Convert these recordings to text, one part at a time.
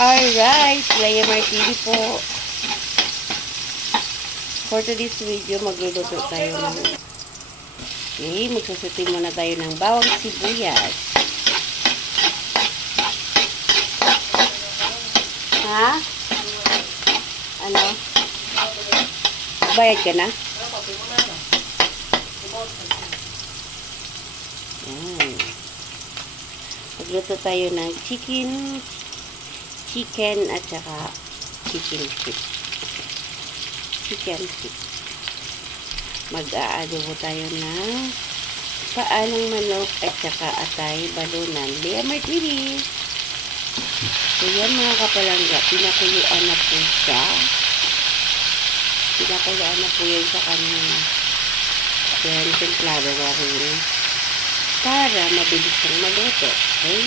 Alright, Playa Martini po. For today's video, magluluto tayo ng magsusutin muna tayo ng bawang sibuyas. Ha? Ano? Bayad ka na? Yan. Magluto tayo ng chicken at saka chicken feet. Mag-aadobo tayo ng paa ng manok at saka atay, balunan. Playa Martini. So yan mga kapalangga, pinakuluan na po siya. Pinakuluan na po yan sa kanyang templado na rin para mabilis siyang maluto. Okay?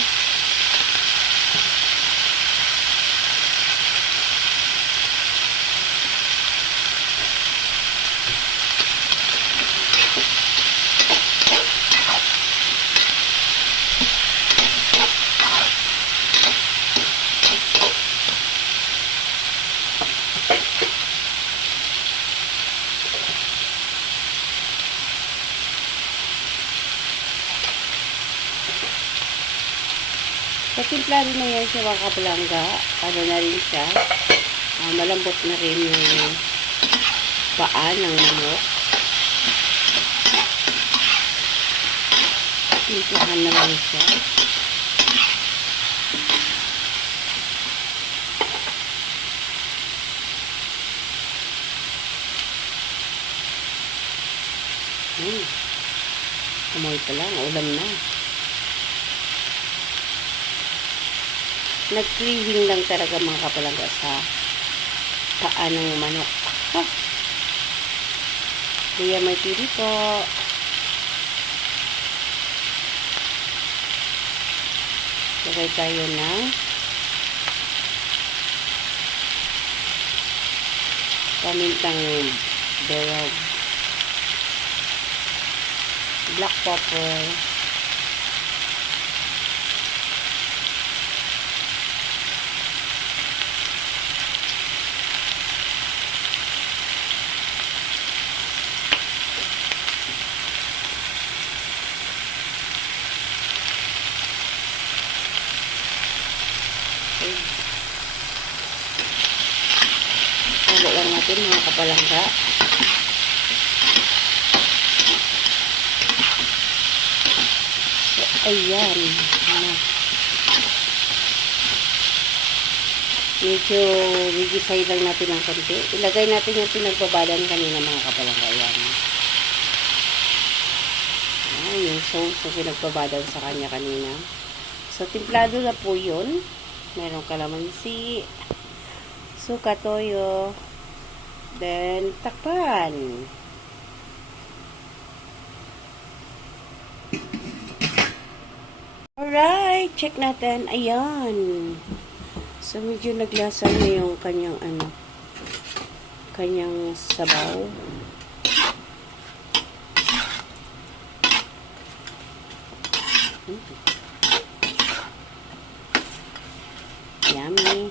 Sa timplado na yan siya mga kapalangga, ano na rin siya, malambot na rin yung paa ng manok. Timplahan na lang siya. Amoy pa lang, ulam na. Nag-cleaving lang talaga mga kapalangga sa paa ng manok. Playa Martini po. Lagay tayo ng pamintang berog, black pepper, halo lang natin mga kapalangga. So, ayan. Medyo higit lang natin ng konti. Ilagay natin yung pinagbabadan kanina mga kapalangga. Ayan. Yung sauce na pinagbabadan sa kanya kanina. So, timplado na po yun. Merong kalamansi, suka, toyo, then takpan. Alright, check natin. Ayan. So, medyo naglasa na yung kanyang kanyang sabaw. Yummy.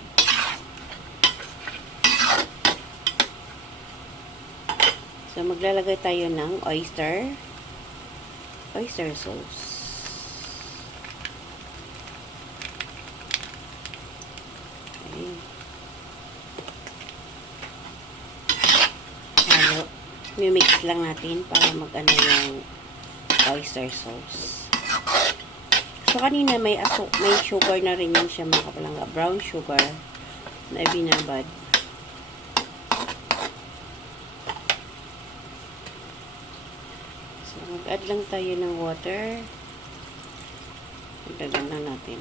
So, maglalagay tayo ng oyster sauce. Okay. Halo. Mimix lang natin para mag-ano yung oyster sauce. So, kanina may sugar na rin yun siya mga kapalangga. Brown sugar na binabad. So, mag-add lang tayo ng water. Magdagan lang natin.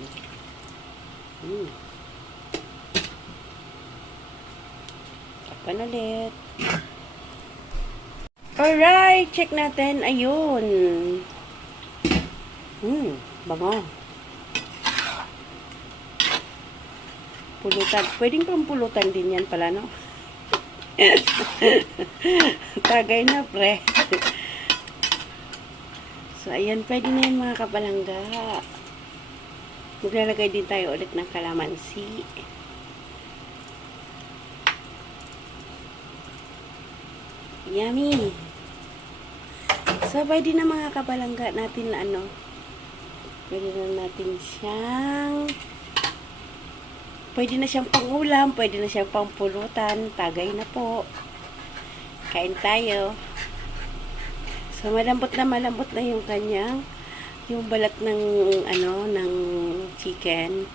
Tapan ulit. Alright, check natin. Ayun. Bango. Pulutan. Pwedeng pang pulutan din yan pala, no? Tagay na, pre. So, ayan. Pwede na yan, mga kapalangga. Maglalagay din tayo ulit ng kalamansi. Yummy! So, pwede na mga kapalangga natin na pwede na natin pwede na siyang pangulam, pwede na siyang pangpulutan. Tagay na po. Kain tayo. So, malambot na yung kanyang, yung balat ng, ng chicken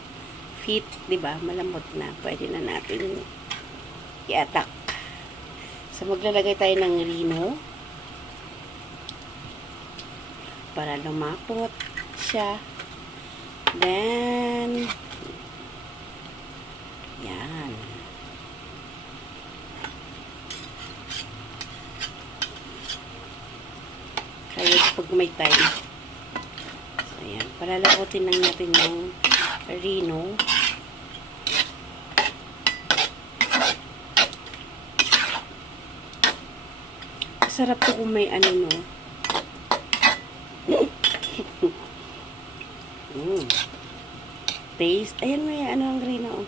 feet, di ba? Malambot na. Pwede na natin i-attack. So, maglalagay tayo ng rino para lumapot siya. Then, yan. Kaya pag may time. So, yan. Palalakotin lang natin yung rino. Sarap to kung may no. Taste. Ayan, may ang rino.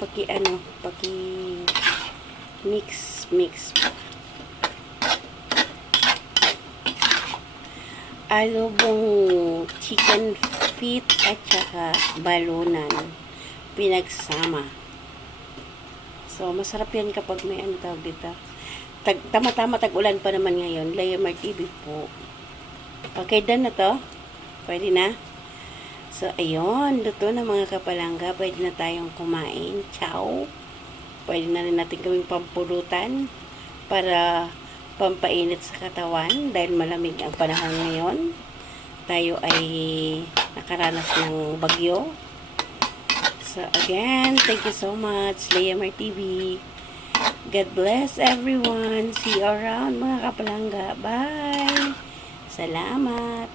Paki mix. Alubong chicken feet at saka balunan pinagsama. So, masarap yan kapag may tawag dito. Tama-tama tag-ulan pa naman ngayon. Layamar TV po. Okay, done na to. Pwede na. So, ayun. Luto na mga kapalangga. Pwede na tayong kumain. Ciao. Pwede na rin natin gawing pampulutan para pampainit sa katawan dahil malamig ang panahon ngayon. Tayo ay nakaranas ng bagyo. So, again, thank you so much, Layamar TV. God bless everyone. See you around, mga kapalangga. Bye. Salamat.